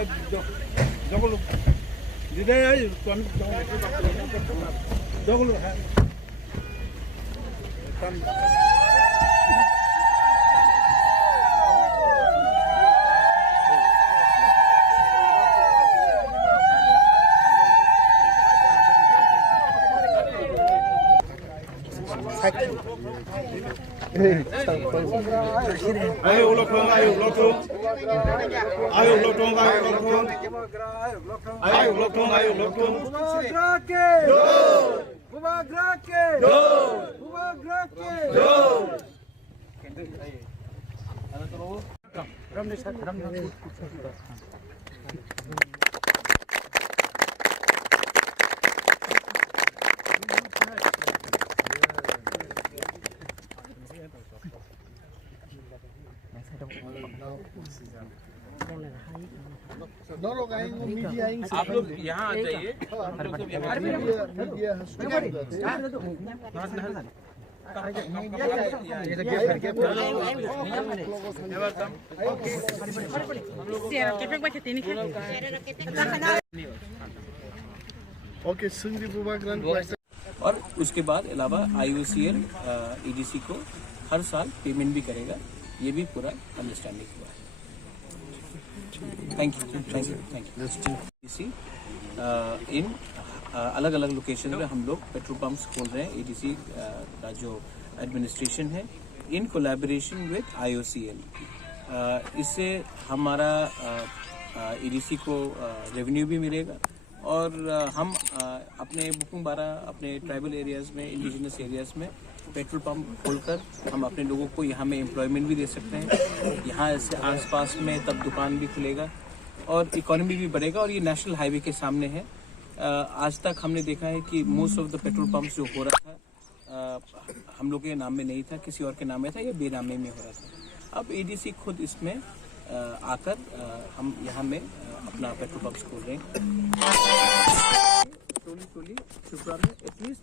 저걸로 니네 저걸로 해. 일단 ayo lokong आप लोग यहाँ आ जाइए। और उसके बाद अलावा IOCL EDC को हर साल पेमेंट भी करेगा, ये भी पूरा अंडरस्टैंडिंग हुआ है। Thank you. EDC इन अलग अलग लोकेशन में हम लोग पेट्रोल पंप्स खोल रहे हैं। EDC का जो एडमिनिस्ट्रेशन है इन कोलैबोरेशन विद IOCL, इससे हमारा EDC को रेवेन्यू भी मिलेगा और हम अपने बुकिंग 12 अपने ट्राइबल एरियाज़ में, इंडिजिनस एरियाज़ में पेट्रोल पंप खोलकर हम अपने लोगों को यहाँ में एम्प्लॉयमेंट भी दे सकते हैं। यहाँ से आसपास में तब दुकान भी खुलेगा और इकोनॉमी भी बढ़ेगा। और ये नेशनल हाईवे के सामने है। आज तक हमने देखा है कि most of the petrol pumps जो हो रहा था हम लोग के नाम में नहीं था, किसी और के नाम में था, या बेनामे में हो रहा था। अब EDC खुद इसमें आकर हम यहाँ में अपना पेट्रोल पंप्स खोल रहे हैं। टोली शुक्रवार में एटलीस्ट